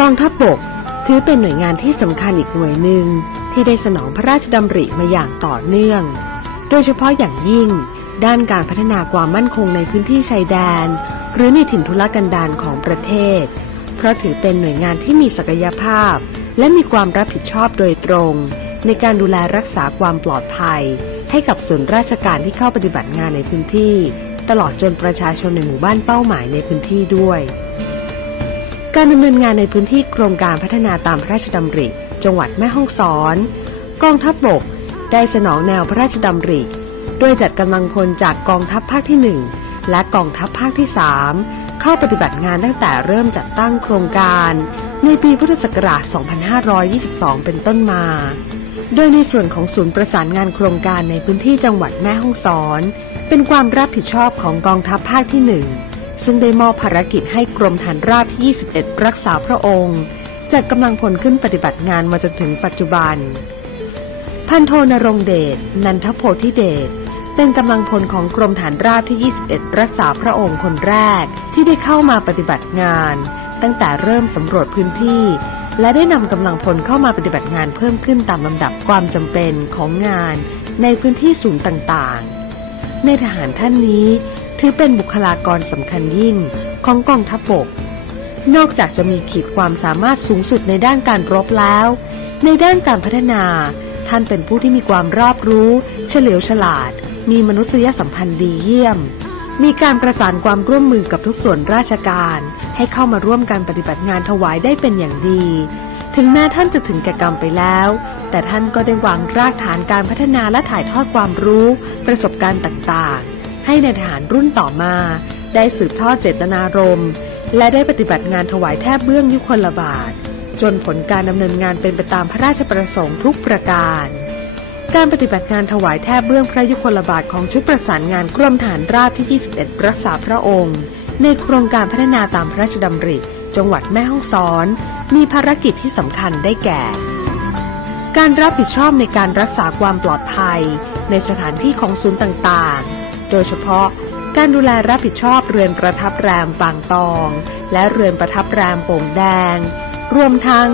กองทัพบกถือเป็นหน่วยงานที่สำคัญอีกหน่วยหนึ่งที่ได้สนองพระราชดำริมาอย่างต่อเนื่อง โดยเฉพาะอย่างยิ่ง ด้านการพัฒนาความมั่นคงในพื้นที่ชายแดน หรือในถิ่นทุรกันดารของประเทศ เพราะถือเป็นหน่วยงานที่มีศักยภาพ และมีความรับผิดชอบโดยตรง ในการดูแลรักษาความปลอดภัย ให้กับส่วนราชการที่เข้าปฏิบัติงานในพื้นที่ ตลอดจนประชาชนในหมู่บ้านเป้าหมายในพื้นที่ด้วย การดำเนินงานในพื้นที่โครงการพัฒนาตามพระราชดำริ จังหวัดแม่ฮ่องสอน กองทัพบบก ได้สนองแนวพระราชดำริโดยจัดกำลังพลจากกองทัพภาคที่ 1 และกองทัพภาคที่ 3 เข้าปฏิบัติงานตั้งแต่เริ่มจัดตั้งโครงการ ในปีพุทธศักราช 2522 เป็นต้นมา โดยในส่วนของศูนย์ประสานงานโครงการในพื้นที่จังหวัดแม่ฮ่องสอน เป็นความรับผิดชอบของกองทัพภาคที่ 1 ซึ่งได้มอบภารกิจให้กรมฐานราบที่ 21 รักษาพระองค์จัดกำลังพลขึ้นปฏิบัติงานมาจนถึงปัจจุบัน พันโทนรงเดช นันทโพธิเดช เป็นกำลังพลของกรมฐานราบที่ 21 รักษาพระองค์คนแรกที่ได้เข้ามาปฏิบัติงาน ตั้งแต่เริ่มสำรวจพื้นที่ และได้นำกำลังพลเข้ามาปฏิบัติงานเพิ่มขึ้นตามลำดับความจำเป็นของงานในพื้นที่สูงต่างๆ ในทหารท่านนี้ ถือเป็นบุคลากรสำคัญยิ่งของกองทัพบก นอกจากจะมีขีดความสามารถสูงสุดในด้านการรบแล้ว ในด้านการพัฒนา ท่านเป็นผู้ที่มีความรอบรู้ เฉลียวฉลาด มีมนุษยสัมพันธ์ดีเยี่ยม มีการประสานความร่วมมือกับทุกส่วนราชการ ให้เข้ามาร่วมการปฏิบัติงานถวายได้เป็นอย่างดี ถึงแม้ท่านจะถึงแก่กรรมไปแล้วแต่ท่านก็ได้วางรากฐานการพัฒนาและถ่ายทอดความรู้ ประสบการณ์ต่างๆ ให้ในทหารรุ่นต่อมา ได้สืบทอดเจตนารมณ์และได้ปฏิบัติงานถวายแทบเบื้องยุคลบาท จนผลการดำเนินงานเป็นไปตามพระราชประสงค์ทุกประการ การปฏิบัติงานถวายแทบเบื้องพระยุคลบาทของชุดประสานงานกรมฐานราบที่ 21 รักษาพระองค์ ในโครงการพัฒนาตามพระราชดำริ จังหวัดแม่ฮ่องสอน มีภารกิจที่สำคัญได้แก่ การรับผิดชอบในการรักษาความปลอดภัย ในสถานที่ของศูนย์ต่างๆ โดยเฉพาะการดูแลรับผิดชอบเรือนประทับแรมปางตอง และเรือนประทับแรมโป่งแดง รวมทั้ง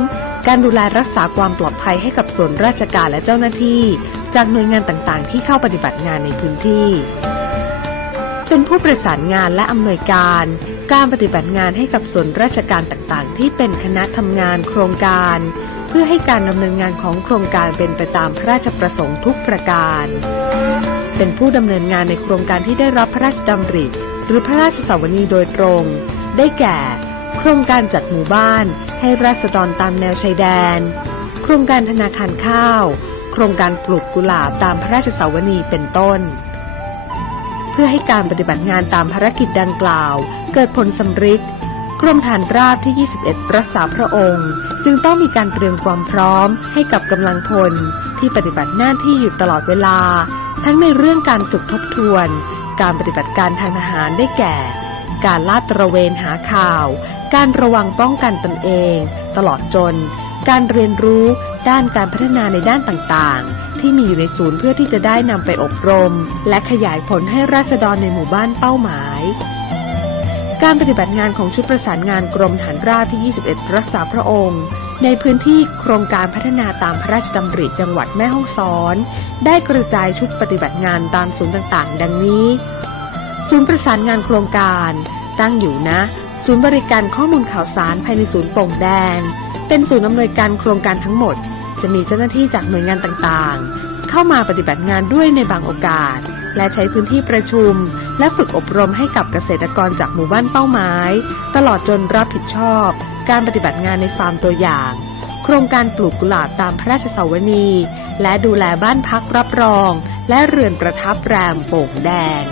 การดูแลรักษาความปลอดภัยให้กับส่วนราชการและเจ้าหน้าที่ จากหน่วยงานต่างๆ ที่เข้าปฏิบัติงานในพื้นที่ เป็นผู้ประสานงานและอำนวยการ การปฏิบัติงานให้กับส่วนราชการต่างๆ ที่เป็นคณะทำงานโครงการ เพื่อให้การดำเนินงานของโครงการเป็นไปตามพระราชประสงค์ทุกประการ เป็นผู้ดำเนินงานในโครงการที่ได้รับพระราชดำริ หรือพระราชสวนีโดยตรง ได้แก่ โครงการจัดหมู่บ้าน ให้ราษฎรตามแนวชายแดน โครงการธนาคารข้าว โครงการปลูกกุหลาบตามพระราชสวนีเป็นต้น เพื่อให้การปฏิบัติงานตามภารกิจดังกล่าว เกิดผลสำเร็จกรมฐานราบที่ 21 รักษาพระองค์ จึงต้องมีการเตรียมความพร้อมให้กับกำลังพลที่ปฏิบัติหน้าที่อยู่ตลอดเวลา ทั้งในเรื่องการฝึกทบทวน การปฏิบัติการทางทหารได้แก่ การลาดตระเวนหาข่าว การระวังป้องกันตนเอง ตลอดจน การเรียนรู้ด้านการพัฒนาในด้านต่างๆ ที่มีอยู่ในศูนย์เพื่อที่จะได้นำไปอบรม และขยายผลให้ราษฎรในหมู่บ้านเป้าหมาย การปฏิบัติงานของชุดประสานงานกรมฐานราบที่ 21 รักษาพระองค์ ในพื้นที่โครงการพัฒนาตามพระราชดำริจังหวัดแม่ฮ่องสอน ได้กระจายชุดปฏิบัติงานตามศูนย์ต่างๆ ดังนี้ ศูนย์ประสานงานโครงการ ตั้งอยู่นะ ศูนย์บริการข้อมูลข่าวสารภายในศูนย์โป่งแดง เป็นศูนย์อำนวยการโครงการทั้งหมด จะมีเจ้าหน้าที่จากหน่วยงานต่างๆ เข้ามาปฏิบัติงานด้วยในบางโอกาส และใช้พื้นที่ประชุม และฝึกอบรมให้กับเกษตรกรจากหมู่บ้านเป้าหมาย ตลอดจนรับผิดชอบ การปฏิบัติงานในฟาร์มตัวอย่าง โครงการปลูกกุหลาบตามพระราชสวนี และดูแลบ้านพักรับรอง และเรือนประทับแรมโป่งแดง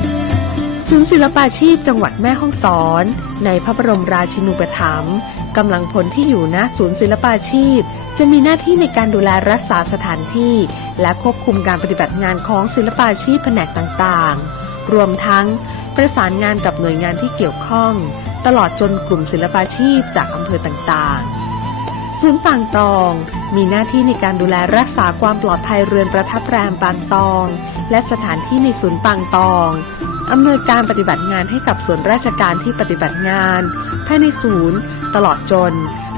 ศูนย์ศิลปาชีพจังหวัดแม่ฮ่องสอน ในพระบรมราชินูปถัมภ์กำลังพลที่อยู่ณศูนย์ศิลปาชีพ จะมีหน้าที่ในการดูแลรักษาสถานที่ และควบคุมการปฏิบัติงานของศิลปาชีพแผนกต่างๆ รวมทั้งประสานงานกับหน่วยงานที่เกี่ยวข้อง ตลอดจนกลุ่มศิลปาชีพจากอำเภอต่างๆ ศูนย์ปางตอง มีหน้าที่ในการดูแลรักษาความปลอดภัยเรือนประทับแรมปางตอง และสถานที่ในศูนย์ปางตองอำนวยการปฏิบัติงานให้กับส่วนราชการที่ปฏิบัติงานภายในศูนย์ ตลอดจน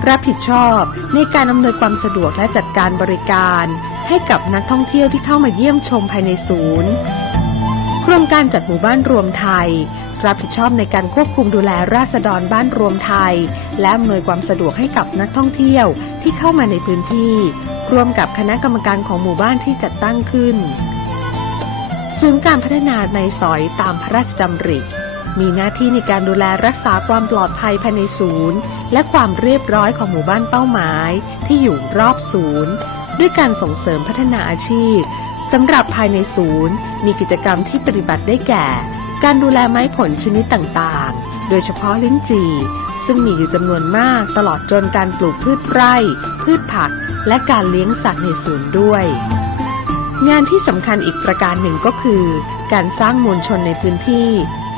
รับผิดชอบในการอำนวยความสะดวกและจัดการบริการ ให้กับนักท่องเที่ยวที่เข้ามาเยี่ยมชมภายในศูนย์ รงการจัดหมู่บ้านรวมไทย รับผิดชอบในการควบคุมดูแลราษฎรบ้านรวมไทย และอำนวยความสะดวกให้กับนักท่องเที่ยวที่เข้ามาในพื้นที่ ร่วมกับคณะกรรมการของหมู่บ้านที่จัดตั้งขึ้น ศูนย์การพัฒนาในสอยตามพระราชดำริมีหน้าที่ในการดูแลรักษาความปลอดภัยภายในศูนย์ และความเรียบร้อยของหมู่บ้านเป้าหมาย ที่อยู่รอบศูนย์ ด้วยการส่งเสริมพัฒนาอาชีพ สำหรับภายในศูนย์ มีกิจกรรมที่ปฏิบัติได้แก่ การดูแลไม้ผลชนิดต่างๆ โดยเฉพาะลิ้นจี่ ซึ่งมีอยู่จำนวนมากตลอดจนการปลูกพืชไร่ พืชผัก และการเลี้ยงสัตว์ในศูนย์ด้วย งานที่สำคัญอีกประการหนึ่งก็คือ การสร้างมวลชนในพื้นที่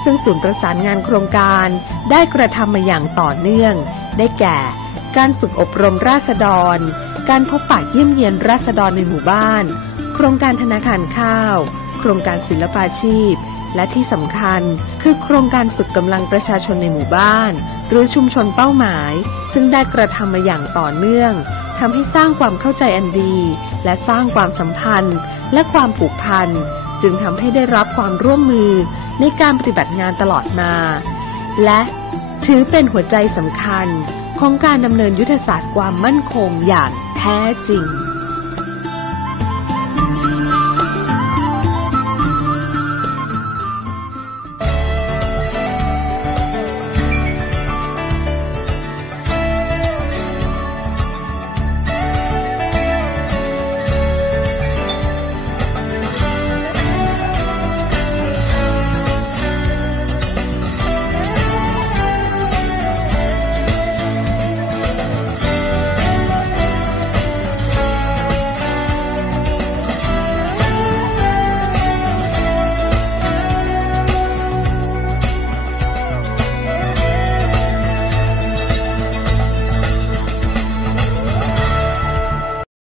ซึ่งศูนย์ประสานงานโครงการ ได้กระทำมาอย่างต่อเนื่อง ได้แก่ การฝึกอบรมราษฎร การพบปะเยี่ยมเยียนราษฎรในหมู่บ้าน โครงการธนาคารข้าว โครงการศิลปาชีพ และที่สำคัญคือโครงการฝึกกำลังประชาชนในหมู่บ้าน หรือชุมชนเป้าหมาย ซึ่งได้กระทำมาอย่างต่อเนื่องทำให้สร้างความเข้าใจอันดี และสร้างความสัมพันธ์ และความผูกพันจึงทำให้ได้รับความร่วมมือในการปฏิบัติงานตลอดมา และถือเป็นหัวใจสำคัญของการดำเนินยุทธศาสตร์ความมั่นคงอย่างแท้จริง